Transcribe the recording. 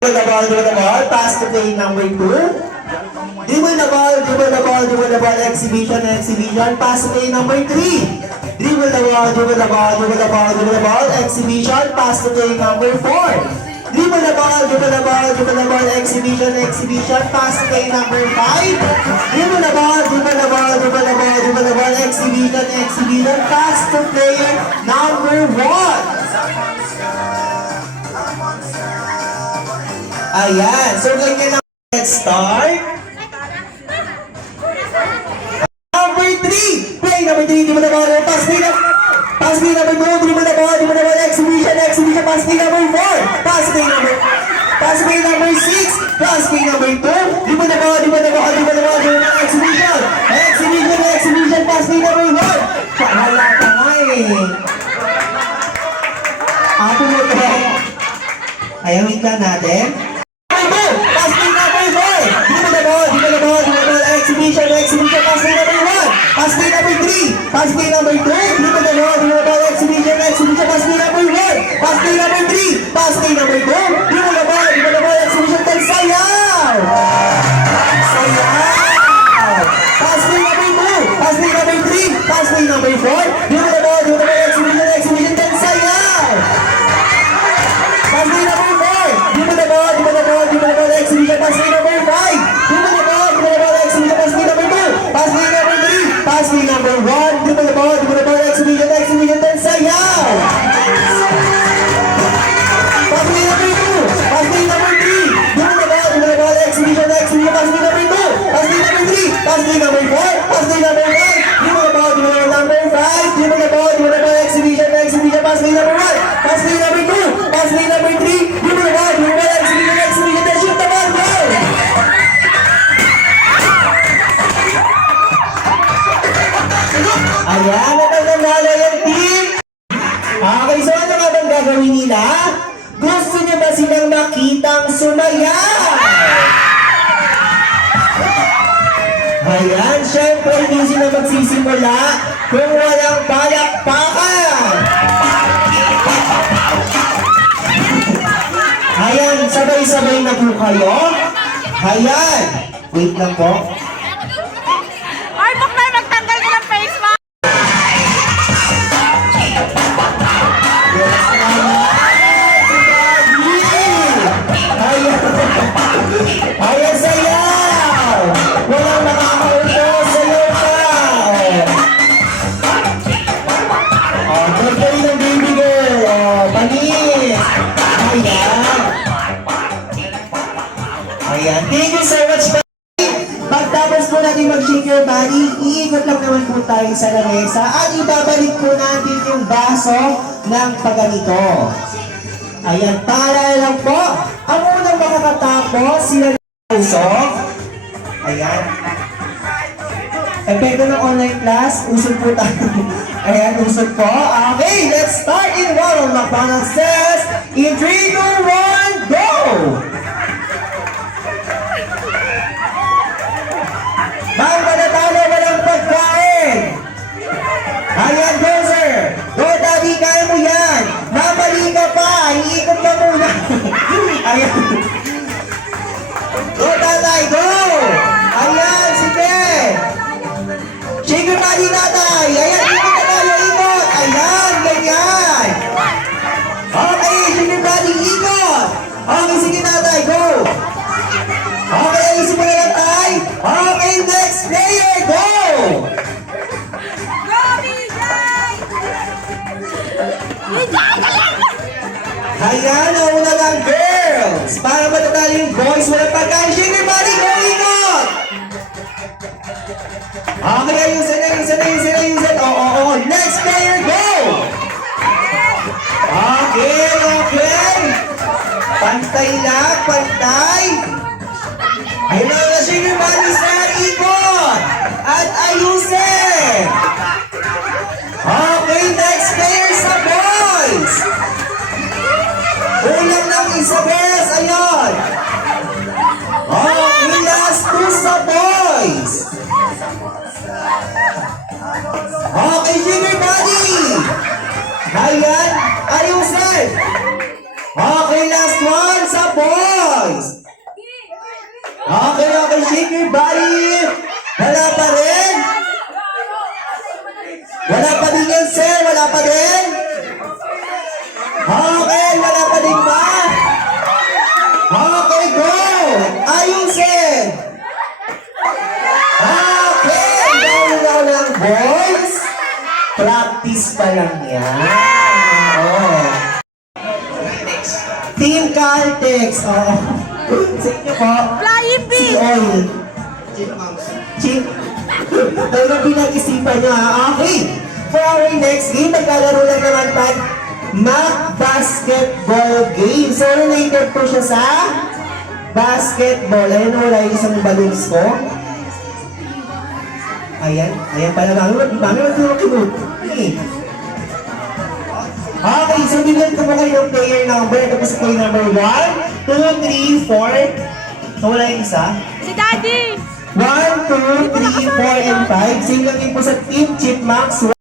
Dribble the ball, pass to play number 2. Dribble the ball, exhibition, pass to play number 3. Dribble the ball, exhibition, pass to play number 4. Dribble the ball, exhibition, pass to play number 5. Dribble the ball, exhibition, pass to player number 1. Ayan. So, ganyan na. Let's start. Number 3. Play number 3. Dribble the ball. Pass play number 2. Dribble the ball. Exhibition. Pass play number 4. Pass play number 6. Pass play number 2. Dribble the ball. Exhibition. Pass play number 1. Pahala ka nga eh. Ako mo ito. Ayawin ka natin. Pass play number 4. Dribble the ball. Exhibition. Pass play number 1. Pass play number 3. Pass play number 2. Dribble the ball. Exhibition. Pass play number 1. Pass play number 3. Pass play number 2. Dribble the ball. Exhibition. Sayaw! Pass play number 2. Pass play number 3. Pass play number 4. Dribble the ball. Exhibition. Sayaw! Pass play number 4. Dribble the ball. Exhibition. Pass play number 5. Dribble the ball. Exhibition. Pass play number 2. Pass play number 3. Pass play number 1. Dribble the ball. Exhibition. Sayaw! Pass play number 2. Pass play number 3. Dribble the ball. Exhibition. Pass play number 2. Pass play number 3. Pass play number 4. Pass play number 5. Dribble the ball. Dribble the ball. Exhibition. Pass play number 1. Pass play number 2. Pass play number 3. Dribble the ball. Exhibition. Shoot the ball. Go! Ayan, natanggala yung team. Okay, so ano nga bang gagawin nila? Gusto niyo ba silang makitang sumayaw? Ayan, syempre hindi sila magsisimula kung walang palakpakan. Ayan, sabay-sabay na po kayo. Ayan, wait lang po. Ay, Buknoy, magtanggal ka ng face mask! Ayan, sayaw! Walang nakakauto, sayaw ka! Gagawin ng baby girl! Panis! Ayan! Ayan, thank you so much! Pagtapos po natin mag-shake your body, iikot lang naman po tayo sa lamesa at ibabalik po natin yung baso ng paganito. Ayan, para lang po. Ang unang makakatapos, sila ng usok. Ayan. Epekto ng online class, usok po tayo. Ayan, usok po. Okay, let's start in Ronald McDonald says, in 3, 2, 1, go! Bang manatalo, walang pagkain! Ayan, go sir! Go daddy, kaya mo yan! Namali ka pa! Iikot ka muna! Ayan! Go tatay, go! Ayan, sige! Shake your body tatay! Ayan, ikot na tayo, ikot! Ayan, ganyan! Okay, shake your body, ikot! Okay, sige tatay, go! Okay, ayusin mo na lang tay! Okay, next player, go! Ayan, nauna lang girls! Para matatalo yung boys, walang pagkain. Shake your body, go, ikot! Okay, ayusin. Oo. Next player, go! Okay. Pantay lang, pantay. Ayun na, shake your body, sir, ikot! At ayusin! Okay, next player sa boys! Ulang ng isa, girls, ayun! Okay, last two sa boys! Okay, shake your body! Ayan, ayusin! Okay, last one sa boys! Okay, shake your body. Wala pa rin. Wala pa din yan, sir. Wala pa din. Okay, wala pa din ba? Okay, go. Ayusin. Okay, go lang, boys. Practice pa lang yan. Oo. Team Caltex. Oo. Sa inyo po. Flying Si bee! Oil. Chip. Talagang pinag-isipan niya, ha? Okay. For our next game, magkalaro lang naman tayo mock basketball game. So, related po siya sa basketball. Ayan, wala yung isang balloons ko. Ayan. Ayan pala. Mami, matulog ko. Okay, so bigyan ko po kayo ng player number. Tapos player number 1, 2, 3, 4. So, wala yung isa. Si Daddy! 1, 2, 3, 4, and 5. Same lang din po sa Team Chipmunks.